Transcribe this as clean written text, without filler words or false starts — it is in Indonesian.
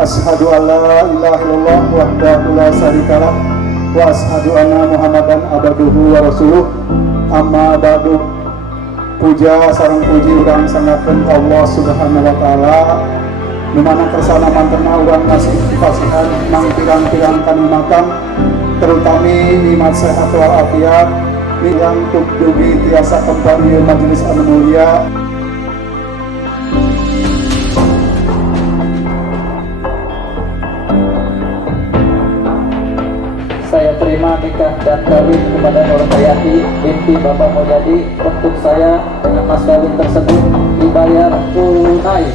Asyhadu an la ilaha illallah wahdahu la syarikalah wa asyhadu anna Muhammadan abduhu wa rasuluh. Amma ba'du. Puja sareng puji urang sangakeun Allah Subhanahu wa taala nu mana kersana mantenna urang ngasih kasihan mang pirang-pirang kanikmatan terutami nikmat sehat wal afiat yang dugi tiasa kembali majelis anu mulia. Saya terima nikah dan kawin kepada Nur Hayati binti Bapak Mulyadi. Untuk saya dengan mas kawin tersebut dibayar tunai.